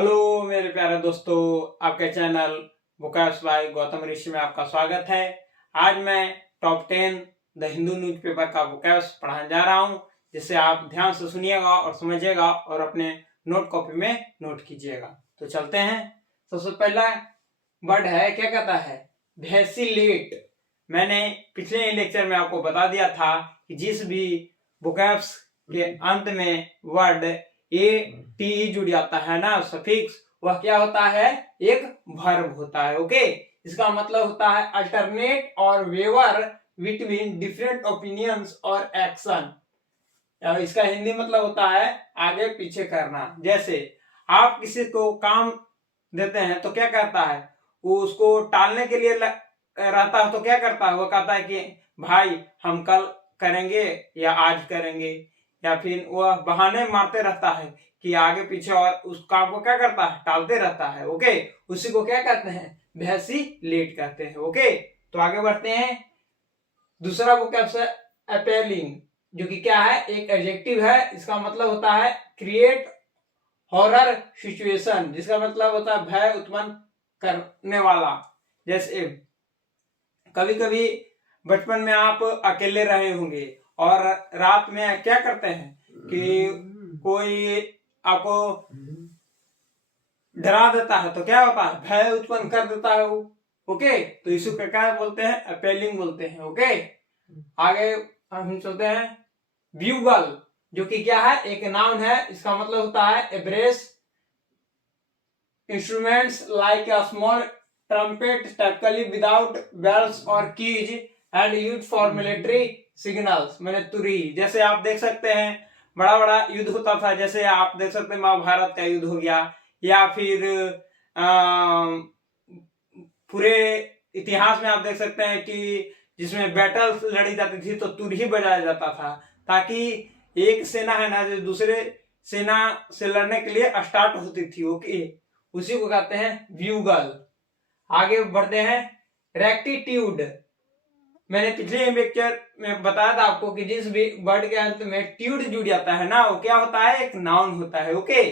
Hello मेरे प्यारे दोस्तों, आपके चैनल वोकैब्स बाय गौतम ऋषि में आपका स्वागत है। आज मैं टॉप 10 द हिंदू न्यूज़पेपर का वोकैब्स पढ़ाने जा रहा हूं, जिसे आप ध्यान से सुनिएगा और समझिएगा और अपने नोट कॉपी में नोट कीजिएगा। तो चलते हैं। सबसे पहला वर्ड है, क्या कहता है? वैसिलेट। मैंने पिछले लेक्चर में आपको बता दिया था कि जिस भी वोकैब्स के अंत में वर्ड ए जुड़ जाता है ना, सफिक्स, वह क्या होता है? एक वर्ब होता है। ओके, इसका मतलब होता है अल्टरनेट और वेवर बिटवीन डिफरेंट ओपिनियंस और एक्शन। इसका हिंदी मतलब होता है आगे पीछे करना। जैसे आप किसी को काम देते हैं तो क्या करता है? वो उसको टालने के लिए रहता है तो क्या करता है? वो कहता है कि भाई हम कल करेंगे या आज करेंगे, या फिर वह बहाने मारते रहता है कि आगे पीछे और उस काम को क्या करता है? टालते रहता है। ओके, उसी को क्या कहते हैं? वैसिलेट कहते हैं। ओके, तो आगे बढ़ते हैं। दूसरा वोकैब्स है अपेलिंग, जो कि क्या है? एक एडजेक्टिव है। इसका मतलब होता है क्रिएट हॉरर सिचुएशन, जिसका मतलब होता है भय उत्पन्न करने वाला। जैसे कभी कभी बचपन में आप अकेले रहे होंगे और रात में क्या करते हैं कि कोई आपको डरा देता है तो क्या होता है? भय उत्पन्न कर देता है वो। ओके, तो इसी को क्या बोलते हैं? अपेलिंग बोलते हैं। ओके, आगे हम चलते हैं। ब्यूगल, जो कि क्या है? एक नाउन है। इसका मतलब होता है a brass instruments like a small trumpet typically without bells और keys and use for military signals. मैंने तुरी। जैसे आप देख सकते हैं बड़ा बड़ा युद्ध होता था, जैसे आप देख सकते हैं महाभारत का युद्ध हो गया, या फिर पूरे इतिहास में आप देख सकते हैं कि जिसमें बैटल लड़ी जाती थी तो तुरही बजाया जाता था, ताकि एक सेना है ना जो दूसरे सेना से लड़ने के लिए स्टार्ट होती थी। ओके, उसी को कहते हैं ब्यूगल। आगे बढ़ते हैं। रेक्टिट्यूड। मैंने पिछले लेक्चर में बताया था आपको कि जिस भी वर्ड के अंत में ट्यूड जुड़ जाता है ना, वो क्या होता है? एक नाउन होता है। ओके,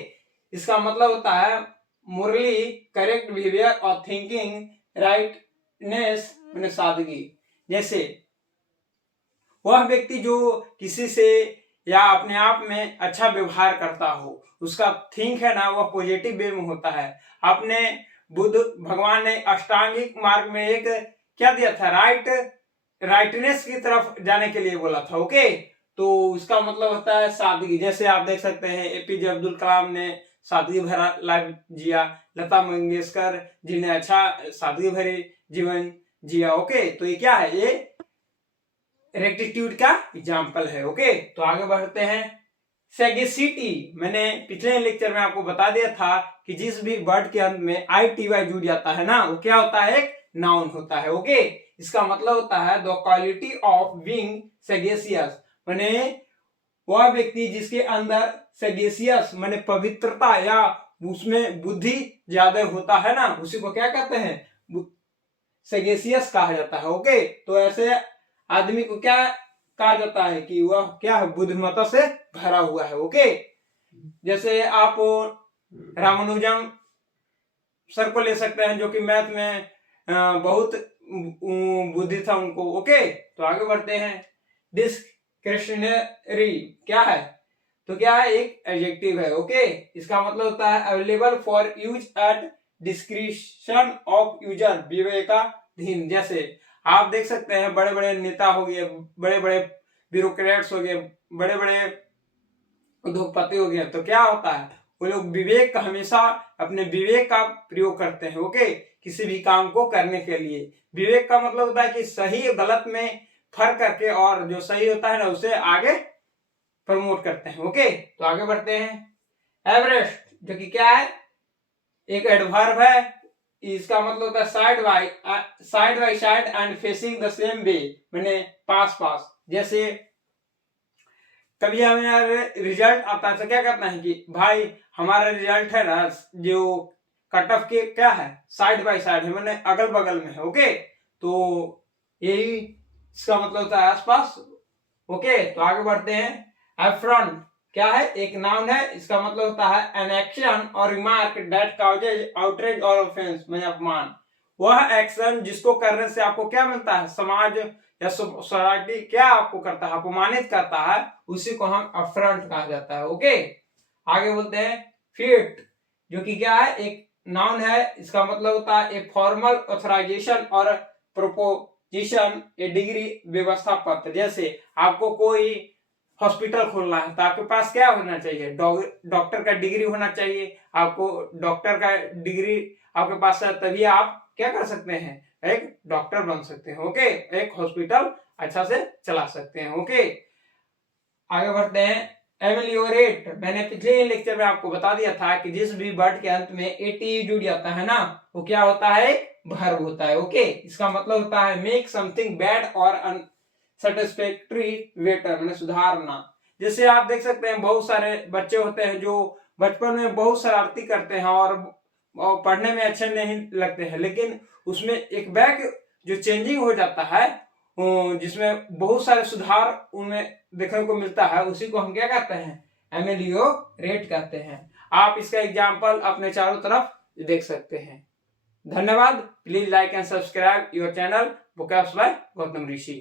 इसका मतलब होता है मोरली करेक्ट बिहेवियर और थिंकिंग राइटनेस, मैंने सादगी। जैसे वह व्यक्ति जो किसी से या अपने आप में अच्छा व्यवहार करता हो, उसका थिंक है ना, वह पॉजिटिव वे में होता है। आपने बुद्ध भगवान ने अष्टांगिक मार्ग में एक क्या दिया था? राइटनेस की तरफ जाने के लिए बोला था। ओके, तो उसका मतलब होता है सादगी। जैसे आप देख सकते हैं एपीजे अब्दुल कलाम ने सादगी भरा लाइफ जिया, लता मंगेशकर जी ने अच्छा सादगी भरे जीवन जिया। ओके, तो ये क्या है? ये रेक्टिट्यूड का एग्जाम्पल है। ओके, तो आगे बढ़ते हैं। सेगेसिटी। मैंने पिछले लेक्चर में आपको बता दिया था कि जिस भी वर्ड के अंत में ITY जुड़ जाता है ना, वो क्या होता है? एक नाउन होता है। ओके, इसका मतलब होता है द क्वालिटी ऑफ बीइंग सेगेसियस, माने वह व्यक्ति जिसके अंदर सेगेसियस माने पवित्रता या उसमें बुद्धि ज्यादा होता है ना, उसी को क्या कहते हैं? सेगेसियस कहा जाता है। ओके, तो ऐसे आदमी को क्या कहा जाता है कि वह क्या है? बुद्धिमत्ता से भरा हुआ है। ओके, जैसे आप रामानुजम सर को ले सकते हैं, जो कि मैथ में बहुत बुद्धि था उनको। ओके, तो आगे बढ़ते हैं। डिस्क्रिशनरी क्या है? तो क्या है? एक एडजेक्टिव है। ओके, इसका मतलब होता है available for use at discretion of user, विवेकाधीन। जैसे आप देख सकते हैं बड़े बड़े नेता हो गए, बड़े बड़े ब्यूरोक्रेट्स हो गए, बड़े बड़े उद्योगपति हो गए, तो क्या होता है? वो लोग विवेक का हमेशा अपने विवेक का प्रयोग करते हैं। ओके, किसी भी काम को करने के लिए विवेक का मतलब होता है कि सही और गलत में फर्क करके और जो सही होता है ना उसे आगे प्रमोट करते हैं। ओके, तो आगे बढ़ते हैं। एवरेस्ट, जो कि क्या है? एक एडवर्ब है। इसका मतलब होता है side by side and facing the same way, मैंने पास पास। जैसे कभी हमारा रिजल्ट आता है तो क्या कहते हैं कि भाई हमारा रिजल्ट है ना जो कट ऑफ के क्या है? साइड बाय साइड है, मैंने अगल बगल में है। ओके, तो यही इसका मतलब होता है आसपास। ओके, तो आगे बढ़ते हैं। एफ्रॉन क्या है, एक नाउन है, इसका मतलब होता है एन एक्शन और रिमार्क दैट कॉजेज आउटरेज और ऑफेंस, में अपमान। वह एक्शन जिसको करने से आपको क्या मिलता है, समाज या सोसाइटी क्या आपको करता है, अपमानित करता है, उसी को हम अफ्रंट कहा जाता है। ओके, आगे बोलते हैं फीट, जो कि क्या है, एक नाउन है, इसका मतलब होता है ए फॉर्मल ऑथराइजेशन और प्रोपोजिशन, ए डिग्री, व्यवस्था पत्र। जैसे आपको कोई हॉस्पिटल खोलना है तो आपके पास क्या होना चाहिए, डॉक्टर का डिग्री होना चाहिए। आपको डॉक्टर का डिग्री आपके पास है, तभी आप क्या कर सकते हैं, एक डॉक्टर बन सकते हैं। ओके, एक हॉस्पिटल अच्छा से चला सकते हैं। ओके, आगे बढ़ते हैं एमेलियोरेट। मैंने पिछले लेक्चर में आपको बता दिया था कि जिस भी वर्ड के अंत में एटी जुड़ जाता है ना, वो क्या होता है, वर्ब होता है। ओके, इसका मतलब होता है मेक समथिंग बैड और अनसेटिस्फैक्टरी बेटर, मैंने सुधारना। जैसे आप देख सकते हैं बहुत सारे बच्चे होते हैं जो बचपन में बहुत शरारती करते हैं और पढ़ने में अच्छे नहीं लगते हैं, लेकिन उसमें एक बैक जो चेंजिंग हो जाता है, जिसमें बहुत सारे सुधार उनमें देखने को मिलता है, उसी को हम क्या कहते हैं, एमेलियोरेट कहते हैं। आप इसका एग्जाम्पल अपने चारों तरफ देख सकते हैं। धन्यवाद। Please like and subscribe your channel Vocabs by Gautam Rishi.